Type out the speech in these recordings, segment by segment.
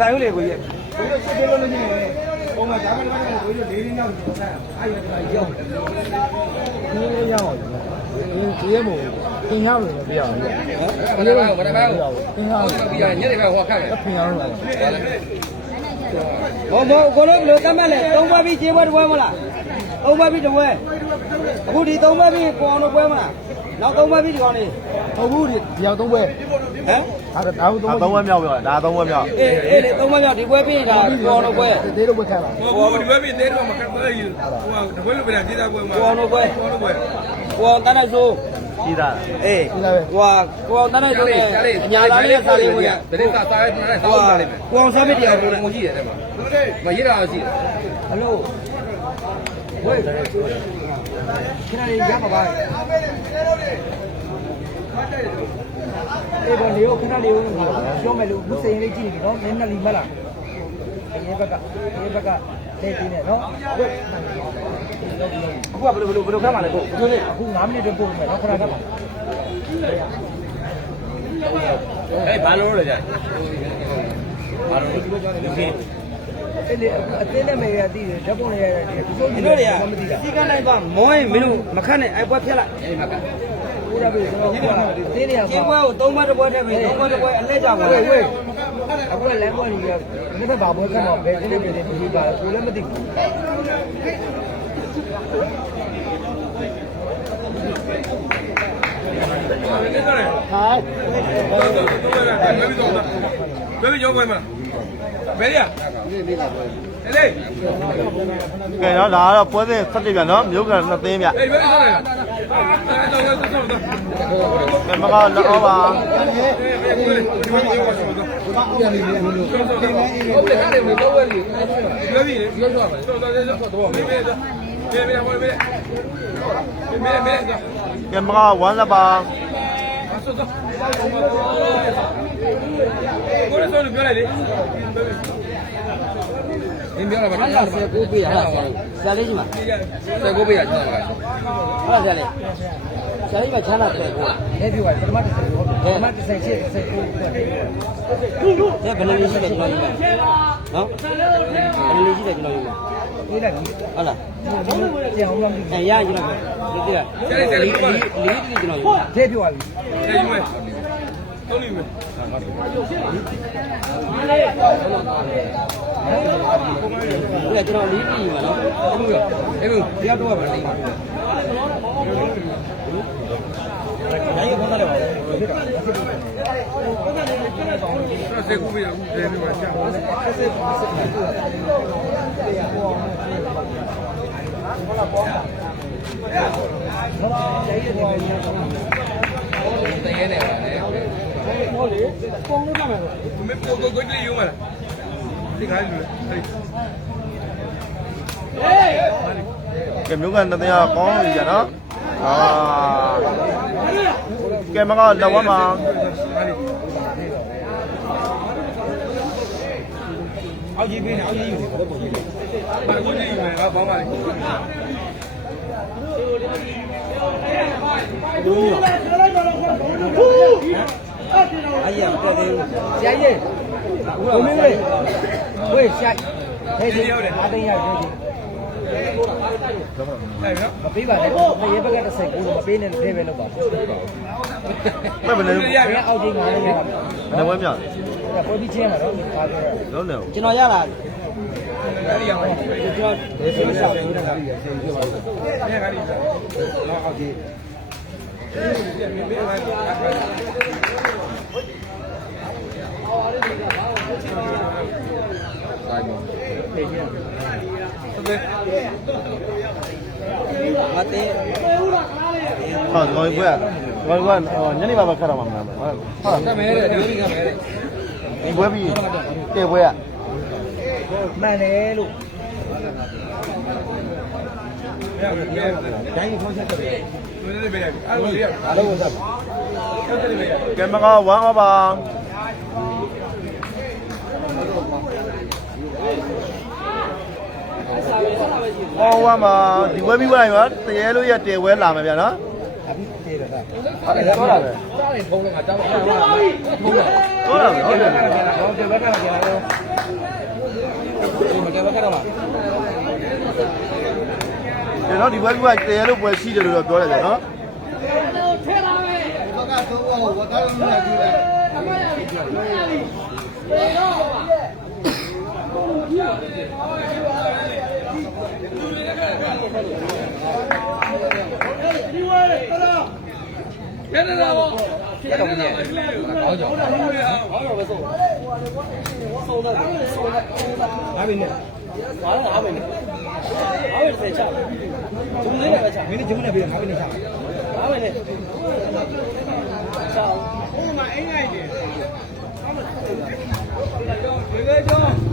ဆိုင်ဦးလေကိုကြီးကိုကြီးစစ်သေးလို့လို့ရှိနေတယ်ပုံမှန်ဂျာမန်ကလည်းကိုကြီးလေးလေးနောက်တော့ဆက်အဲ့ရတာရောက်တယ်ဒီလိုရောက်တယ်ဒီရဲမို့သင်ရလို့မပြောင်းဘူးဘယ်လိုလဲဘယ်လိုလဲသင်ရလို့ပြီးရညနေပဲဟောခက်တယ်သင်ရလို့လားဘောဘောကိုလိုဘယ်လိုတတ်မှတ်လဲသုံးပါးပြီးခြေပွဲတစ်ပွဲမလားသုံးပါးပြီးတစ်ပွဲအခုဒီသုံးပါးပြီးကိုအောင်တော့ပွဲမလား နောက်သုံးပါးပြီးဒီကောင်လေးဟုတ်ဘူးဒီရောက်သုံးပွဲဟမ်ဒါတော့ဒါဟုတ်သုံးဒါပွဲသုံးဝက်မြောက်ပြောတာဒါသုံးဝက်မြောက်အေးအေးလေသုံးပါးမြောက်ဒီပွဲပြီးရင်ဒါကိုအောင်တော့ပွဲသေးလို့ပွဲခံလာဟိုဒီဘက်ပြီးတဲတော့မကတ်ပါလေဟိုတပွဲလိုပဲဒေတာပွဲမှာကိုအောင်တော့ပွဲဟိုလိုပွဲကိုအောင်တန်းတဲ့ဆိုးကြီးတာအေးဒီလားပဲဟိုကိုအောင်တန်းတဲ့ဆိုးနဲ့အညာသားလေးစားလေးဝင်ရတရင်စားစားရဲပြန်လာဟိုစားလိုက်မယ်ကိုအောင်စားမတရားလို့ငိုကြည့်ရတယ်မှာမရတာရှိတယ်ဟလိုဝေး ခဏလေးရပါပါအေးတော့လေခဏလေးပြောမယ်လို့မစိရင်လေးကြည့်နေပြီနော်နည်းနည်းလီမလားဒီဘက်ကဒီဘက်ကတဲ့တင်းနဲ့နော်အခုကဘယ်လိုဘယ်လိုဘယ်လိုခက်မှလဲကိုအခု9မိနစ်တည်းပို့မယ်နော်ခဏခက်ပါအဲဘာလို့လဲကြာဘာလို့လဲဒီ အဲ့လေအတင်းနဲ့မေရတည်တယ်ဓာတ်ပုံတွေရတယ်ဒီလိုမျိုးတွေကမသိတာစီကနိုင်ပါမောရင်မင်းတို့မခတ်နဲ့အိုက်ပွဲဖြတ်လိုက်အဲ့မှာကဦးရပြီကျွန်တော်ပြောတာအတင်းတွေကကျင်းပွဲကို၃ဘတ်တစ်ပွဲထည့်ပြီး၃ဘတ်တစ်ပွဲအလဲကြပါလားဝေးအခုလည်းလမ်းပွဲကြီးကဒီဘက်ဘာပွဲခတ်တော့ဘယ်တင်းတွေတင်းဒီပါကိုလည်းမသိဘူးနေတော့လေဟာဘယ်ပြီးတော့ဘယ်ပြီးရောက်ပွဲမှာ ဘယ်ရအေးလေကဲတော့ဒါကတော့ပွဲစဉ်ဆက်တပြန်နော်မြို့ကန်နှစ်သိန်းဗျအေးဘယ်ပြီးတော့လဲအဲ့တော့တော့တော့တော့ကဲမကောလက်ဩပါအေးဘယ်ဒီမှာရောက်ပါဆိုတော့ပြန်နေနေလို့တော့တော့တော့ဟုတ်တယ်ကားတွေတော့ဝဲကြီးဘယ်ပြီးလဲရောက်တော့တော့တော့တော့ဘယ်ဘယ်တော့ဘယ်ဘယ်ဘယ်ဘယ်ဘယ်ဘယ်ကဲမကောဝမ်းလက်ပါဆောတော့ ကိုယ်ဆိုလို့ပြောလိုက်လေနင်းပြောလာပါအဲ့ဒါဆက်ကိုပေးရတာဆရာလေးကြီးမှာဆက်ကိုပေးရကျွန်တော်ကဟုတ်လားဆရာလေးဆရာလေးကချမ်းသာတယ်ကိုလည်းပြောပါပထမတစ်ဆက်ဟုတ်ပထမတစ်ဆက်ချစ်တစ်ဆက်ကိုတယ်တဲ့ဘယ်လိုလေးရှိတယ်ကျွန်တော်ကြီးနော်ဘယ်လိုလေးရှိတယ်ကျွန်တော်ကြီးအေးလားဟုတ်လားကျန်အောင်လို့အဲရကျွန်တော်ဒီတိကလေးလေးတိကျွန်တော်ကြီးတဲ့ပြောပါပြီအေးယူမယ် တော့နေမယ်ဒီကကျွန်တော်လေးတိမှာနော်အဲ့လိုတရားတော့ပါလိမ့်မယ်ဆက်ကူပြရဦးတယ်ဒီမှာကြာတရေနေပါလေ သူမပေါ်ကိုကိုလေးယူမလားဒီခိုင်းလို့ဟဲ့ကဲမြို့ကန်နှစ်သိန်းကကောင်းပြီကြနော်အာကဲမကောလက်ဝက်မှာအောက်ကြီးပေးနေအောက်ကြီးယူ နေဘာလို့ပုံကြီးဘာကိုကြည့်ယူမယ်ငါဘာမှလေအဲ့ရတဲ့သေးဆရာကြီးဘုမင်းလေးဝေးရှာဟဲ့ဒီအတင်းရပြောကြည့်အဲ့နော်မပေးပါနဲ့မရေဘက်ကတစ်ဆက်ကိုမပေးနဲ့တဲ့ပဲလုပ်ပါမဲ့ဘယ်လိုရပြီအောက်ကြီးငါလည်းရပါလက်ဝက်မြောက်ဒါပေါ်ပြီးချင်းမှာတော့ပါပြောလုံးနေကျွန်တော်ရလာအဲ့ဒီရအောင်ကျွန်တော်ဒီလိုဆောက်နေတာကဒီခိုင်းလေးတော့အောက်ကြီးဟုတ်တယ်မသေးဟောငွေပွဲငွေပွဲညနေပါပဲခတ်တော့မှာမလားဟုတ်ကမဲတဲ့ဒီလိုကမဲတဲ့ဒီပွဲပြီးတဲ့ပွဲကမှန်တယ်လို့ရပြီရပြီတိုင်းဖုန်းဆက် တယ်လူတွေပဲရပြီအဲ့လိုရပြီအလုံးဝဆက်ဆက်တယ်ပဲရပြီ ကဲမကောဝမ်းဩပါ ဟောဝမ်းမှာဒီဝဲပြီးဝဲရင်ရောတရေလို့ရတဲဝဲလာမယ်ဗျာနော်သေးတယ်ဟာအဲ့ဒါတော့လာပဲကြားရင်ထုံးလို့ငါကြားတော့ထုံးတယ်တော့လာပဲဟုတ်တယ်တော့ဒီဘက်ကကြာတော့ဒီမကဘက်ကတော့မှာကျွန်တော်ဒီဘက်ကတရလို့ပွဲရှိတယ်လို့တော့ပြောတယ်ဗျာနော်ရဲတယ်တော့ ရဲတော့မြင်ဟောကြောင့်ငါပြီနဲ့ဘာလဲအားမင်းအားမင်းစေချဘုံလေးနဲ့ပဲချမင်းဂျုံနဲ့ပြီးငါပြီနဲ့ချအားမင်းနဲ့ချောဟုတ်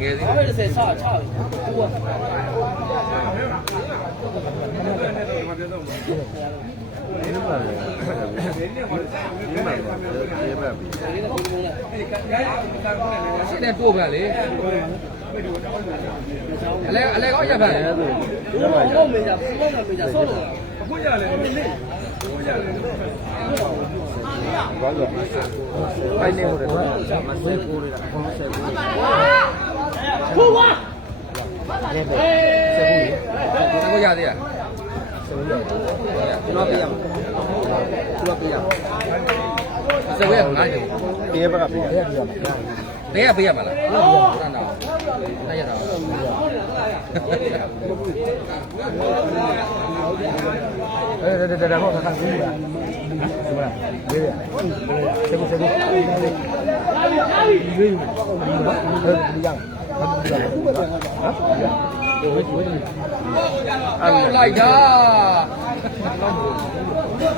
ငယ်သေးအားမင်းစေချချဘူးကဒီလိုပါလေဒီမှာပါဒီမှာပြီလေးနဲ့ဘုံလေးနဲ့ရှင်းတဲ့တိုးပဲလေအလဲအလဲကောက်ရက်ပဲအဲဆိုဘုံဘုံမေးကြဘုံဘုံမေးကြဆောလို့အခုကြလေအခုကြလေဘာလို့ပိုင်နေဟိုတယ်မဆွေးပိုးနေတာအကုန်ဆက် ပိုးဘုံဝါရဲပဲအခုရသေးလားကျွန်တော်ပြရမှာကျွန်တော်ပြရမှာစဝဲငါ့ကြည့်ဒီဘက်ကပြီရဲပြရမှာဘယ်ကပေးရမှာ လားဟုတ်တယ်နော်နိုင်ရတော့အဲဒါဒါဒါဟောခါကူးလားဒီမှာရဲရဲစေကူစေကူဒီလေးဒီလေးဒီရအောင်ဒီရအောင်ဟမ်ဝေးဝေးအောက်လိုက်တာ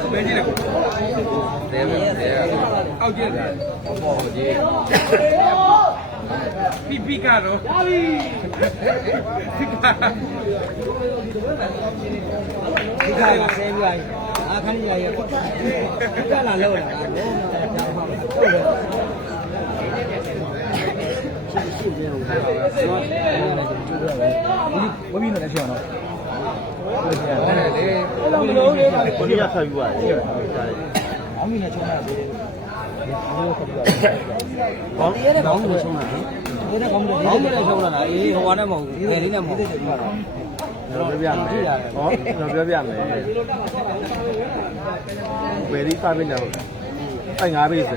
ဘယ်ကြည့်လဲတယ်ပဲတယ်အောက်ကြည့်တယ်ဘောကြီးပိပိကတော့ရပြီပိကာဒီကရဆဲပြလိုက်အခန်းကြီးရရဲ့ဒီကလာလောက်လာဟုတ် တယ်ရှိရှိပြေတော့ကျွန်တော်ဝင်းနေတယ်ပြောင်းတော့ဟုတ်တယ်လေလုံးလုံးလေးပါကိုကြီးကဆက်ယူပါတယ်ကြားတယ်အမီနဲ့ချုံတာလေဘောင်းဒီရဲတဲ့ဘောင်းကိုချုံးတာနော်ဒီနဲ့ကောင်းတယ်ဘောင်းနဲ့ချုံးတာအေးဟိုကနဲ့မဟုတ်ဘူးငယ်လေးနဲ့မဟုတ်ဘူးကျွန်တော်ပြောပြမယ်ဟောကျွန်တော်ပြောပြမယ်ဘယ်ဒီစားပြနေတော့အဲ့ငါးပေးစ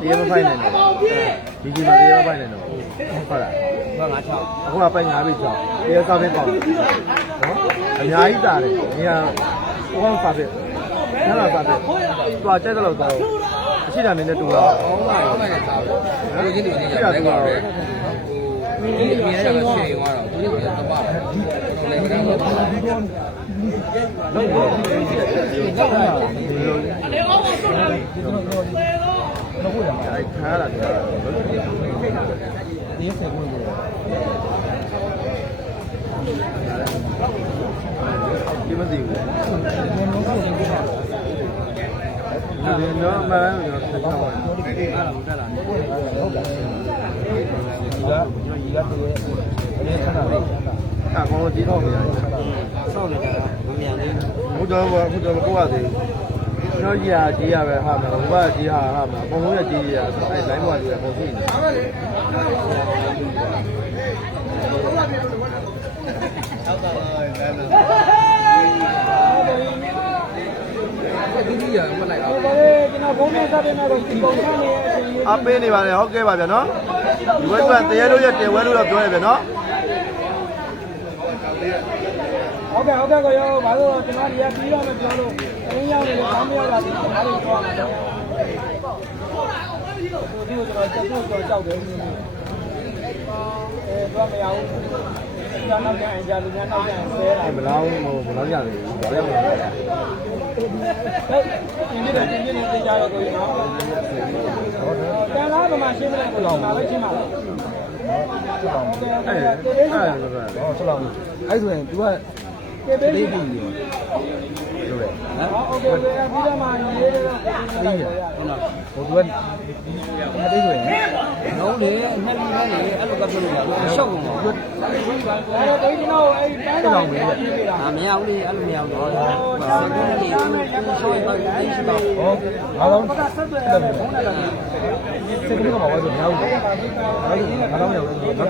တရားမဖိုင်နေတော့ဒီကြီးမှာတရားမဖိုင်နေတော့ဟုတ်လားဘာငါချောက်အခုကပိုင်ငါးပေးချောင်းတရားစားပြပေါ့နော်အများကြီးတာတယ်နေရာဟိုကောင်စားပြနားလာစားပြတွာကြိုက်တယ်လို့တော့အရှိတာနေနဲ့တူတာအောင်းပါအောင်းလိုက်တာဘယ်လိုချင်းတူနေကြလဲကောတယ်ဟိုဒီအမြဲတမ်းဆင်သွားတော့သူတို့ကတော့ပါတော့လည်းကတော့လုံးဝဒီလိုတော့ဟု တ်ရမှာအဲ့ခါလာတယ်ဒီဆဲကိုလို့ဒီမသိဘူးဒီတော့မှန်တယ်ကျွန်တော်ဆက်ပါအဲ့ဒါမတက်လာဘူးဟုတ်တယ်ဒီကဒီကတည်းကဒီခဏလေးအကောင်ကြီးတော့နေရတယ်ဆောက်နေတာမမြန်သေးဘူးဘုဒ္ဓဘာဘုဒ္ဓဘာကိုရသေး ကျွန်တော်ကြီးဟာကြီးရပဲဟာမှာဘုရားကြီးဟာဟာမှာအကုန်လုံးရဲ့ကြီးရအဲ့လိုင်းဘွားကြီးရပုံရှိနေဒီကြီးရမှတ်လိုက်အောင်ကျွန်တော်ဘုန်းကြီးစားတဲ့နောက်တော့ဒီပုံစံနဲ့အချိန်ကြီးအပေးနေပါလေဟုတ်ကဲ့ပါဗျာနော်ဒီဘက်ကတရေလို့ရတင်ဝဲလို့တော့ပြောရဗျာနော်ဟုတ်ကဲ့ဟုတ်ကဲ့ကိုရောဘာလို့ကျွန်တော်ဒီကပြီးတော့မပြောလို့အင်း ရောက်နေလို့ကောင်းမရတာဒီအားလေးတော့မှာတော့ဒီကိုကျွန်တော်ချက်ဖို့ကြောက်တယ်အဲတော့မရဘူးကျန်တော့ပြန်အကြလူများနောက်ပြန်ဆဲတာဘယ်လောက်ဟိုဘယ်လောက်ရတယ်ဘာလဲမလဲဟုတ်ဒီနေ့တော့ဒီနေ့နေကြရကိုနော်တန်လားဗမာရှင်းမလဲကိုတော့ငါပဲရှင်းပါလားအဲ့အဲ့ဒါတော့ဟောဆက်လောက်အဲ့ဆိုရင် तू က ဟုတ်ကဲ့ဟုတ်ကဲ့လုံးလေးနှစ်လေးလေးအဲ့လိုကပ်လို့ရတယ်ရှောက်ကုန်တော့အဲ့တော့ဒီကျွန်တော်အဲ့တန်းတော်လေးအာမရဘူးလေအဲ့လိုမရဘူးတော့ဆက်ကုန်လေးရှောက်ပါဘူးရှိပါဘူးဟုတ်ဘာလို့ဆက်သွယ်ရလဲဘုန်းနာတာဆက်ကုန်တော့ဘာလို့မရဘူးဘာလို့ဘာလို့မရဘူးဟုတ်ဘာ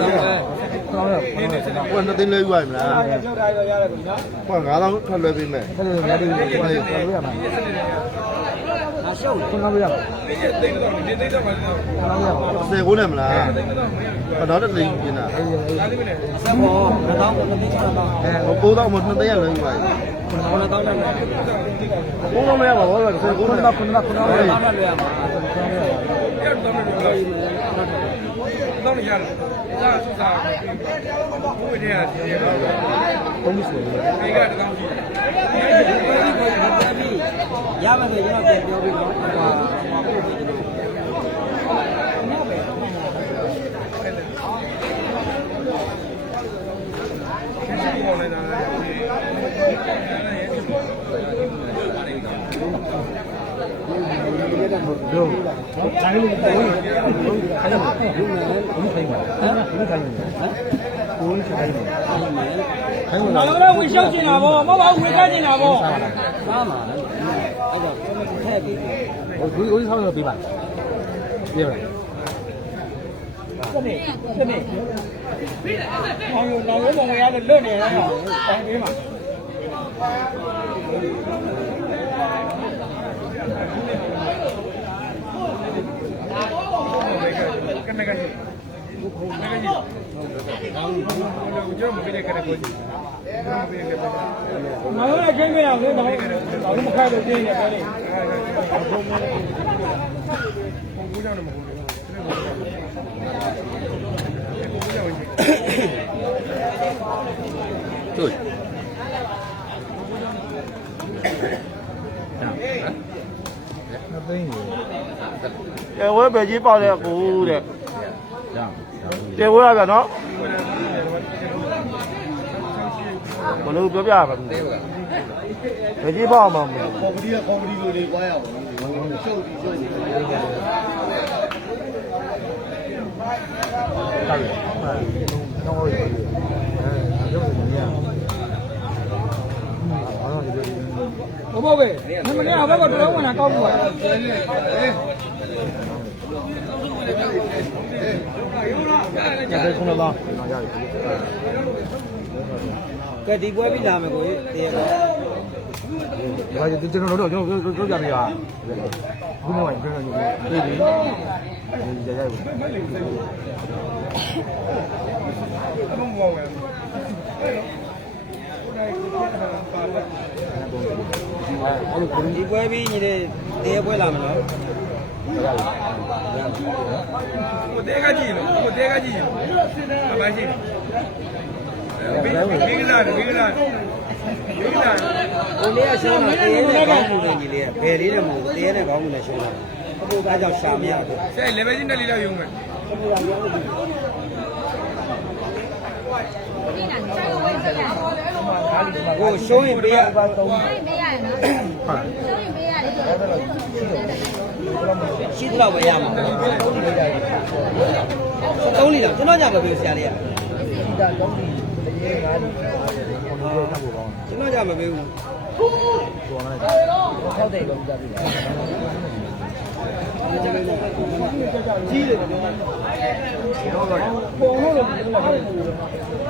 လို့ ကောင်းရဟိုနှစ်သိန်းလေးယူရမလားအားဖြုတ်ထားရရတယ်ကွနော်ဟို9000ထွက်လွှဲပေးမယ်အဲ့လိုများတယ်ဟိုလေပြောရမှာငါရှော့လေခုနကရမှာသိန်းတော့သိန်းတော့မှာဆယ်ကိုနဲ့မလားဘာတော့တိန်ပြင်းတာဆက်ပေါ်2000ကိုသမီးချတာအဲဟို9000မနှစ်သိန်းရလွှဲယူပါ9000တောင်းတယ်ဘုံတော့မရပါဘူးဆယ်ကိုနဲ့ခုနကခုနကဘာမှလွယ်ရမှာတော့ရတယ် စာစုစာဘုရားတရားစီရတော့ဘုံဆိုတယ်ဒီကတကောင်းကြီးရမယ်ဆိုကျွန်တော်ပြန်ပြောပြီးတော့ဟိုဟာပို့ပြီးကျွန်တော် ပေါ်လာတာ တို့တိုင်းလို့ခိုင်းရခိုင်းရဘုံခိုင်းပါဟမ်ဘုံခိုင်းပါ ဟမ်ဘုံခိုင်းပါဘုံခိုင်းပါခိုင်းပါနောက်တော့ဝင်လျှောက်ကျင်တာဗောမဟုတ်ပါဘူးဝင်ကားကျင်တာဗောစားမှာအဲ့တော့ထည့်ပြီးဟိုဒီဟိုဆောင်းတော့ပြပါပြပါစနေစနေဟောရောနောက်ရောမဝင်ရလို့လွတ်နေတယ်နော်တိုင်းပေးမှာကနေကနေ ဘုခုံနေကနေကျွန်တော်မပြည့်ခဲ့တဲ့ကိုကြီးမဟုတ်လားကျင်းပြရအောင်လို့တော့ဘာလို့မခိုက်လို့ကျင်းနေတယ်လေဘုံဘူးကြောင့်မဟုတ်ဘူးတို့နှစ်သိန်းရေကဲဝဲပဲကြီးပေါက်တဲ့ကိုတဲ့ရ ကဲဝဲရပြန်နော်ဘလို့ပြောပြရမှာသေးပါပဲကြီးပေါက်မှာမဟုတ်ကော်မတီကကော်မတီလိုတွေကွာရအောင်ရှုပ်ပြီးရှုပ်နေတယ်ဟုတ်တယ်တော့ရယ်အဲရုပ်နေရအာတော့ဒီလိုဘဘပဲနမလေးအဘကတော်ဝင်လာကောက်ဘူးပါ အဲ့ခုနလားရပြီကဲဒီပွဲပြီးလာမယ်ကိုကြီးတရေတော့ဒါကျွန်တော်တို့ကျွန်တော်တို့ကြပြရခုနကကျွန်တော်တို့ပြေးပြီးရရပြီအဲ့လိုဒီပွဲပြီးညီလေးတရေပွဲလာမယ်နော် ကိုတဲကကြည့်လို့ကိုတဲကကြည့်အမရှိဘီဘီကလာဘီကလာဘီကလာဟိုလေးကရှင်းတာတရေနဲ့ကောင်းမှုနဲ့ညီလေးကဘယ်လေးနဲ့မဟုတ်ဘူးတရေနဲ့ကောင်းမှုနဲ့ရှင်းတာအပေါ်ကကြောင့်ရှာမရဘူးဆဲ level ချင်းတက်လေးလောက်ယုံမယ်ဟိုရှုံးရင်ပေးရဟုတ်ရှိ သလောက်ပဲရမှာသုံးလီတော့ကျွန်တော်ညမပေးဆရာလေးကကျွန်တော်ညမပေးဘူးဟုတ်တယ်ကောကြပြီကြီးတယ်ပြောတာပုံလို့လို့ပြောတာ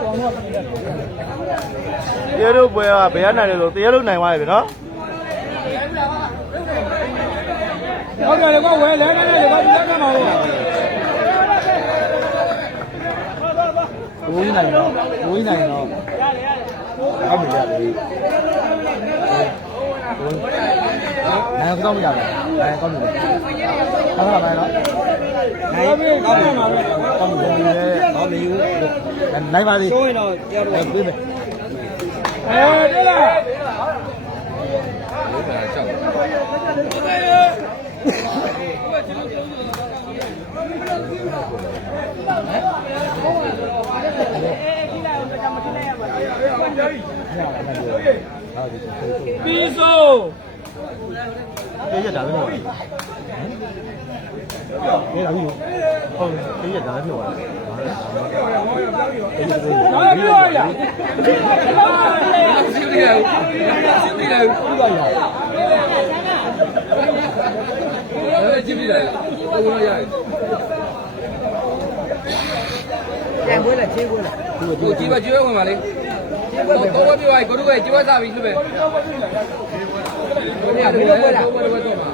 ပုံတော့တရေတို့ပွဲကဘယ်ရနိုင်လဲဆိုတရေတို့နိုင်သွားပြီနော် ဟုတ်တယ်လေကွာဝယ်လဲနေတယ်ကွာဒီကမှာလို့ဝိုးနိုင်တော့ဝိုးနိုင်တော့ဟုတ်ပြီရတယ်နိုင်တော့မရဘူးနိုင်ကောင်းတယ်ဟုတ်ပါမယ်နော်နိုင်ကောင်းမှာပဲကောင်းတယ်လေတော့မယူနိုင်ပါသေးရှုံးရင်တော့ကြောက်တော့ပြေးမယ်အဲဒီလားဘုရားရှောက်ပြီးဆုံးပြေးရ တာလည်းမဟုတ်ဘူးဟဲ့ဒါပြီးဟုတ်ပြေးရတာလည်းပြောပါလားဘာပြောရစီးနေရစီးနေရ ဘူးပါရအဲ့ကြည့်ပြလိုက်ဘယ်လိုရလဲကျန်ပွဲလားချင်းပွဲလားကိုကြည့်ပါကျွေးဝင်ပါလေတော့တော့ပြောလိုက်ကိုတို့ကကျွေးစားပြီလို့ပဲဘယ်လိုလဲဘယ်လိုလဲတော့မှာ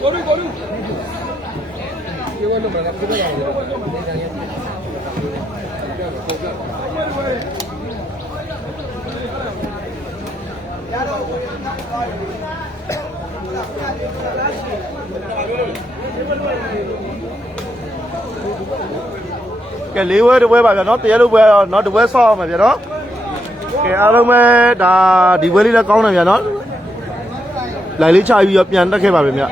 ကိုလူကိုလူကျွေးလို့မှာကပြည့်ရတယ်ကဲ လေးဝဲတစ်ဝဲပါဗျာနော်တရားလို့ပွဲတော့နော်တစ်ဝဲဆော့အောင်ပါဗျာနော်ကဲအားလုံးပဲဒါဒီဝဲလေးလည်းကောင်းတယ်ဗျာနော်လိုက်လေးချပြီးတော့ပြန်တက်ခဲ့ပါပြီဗျာ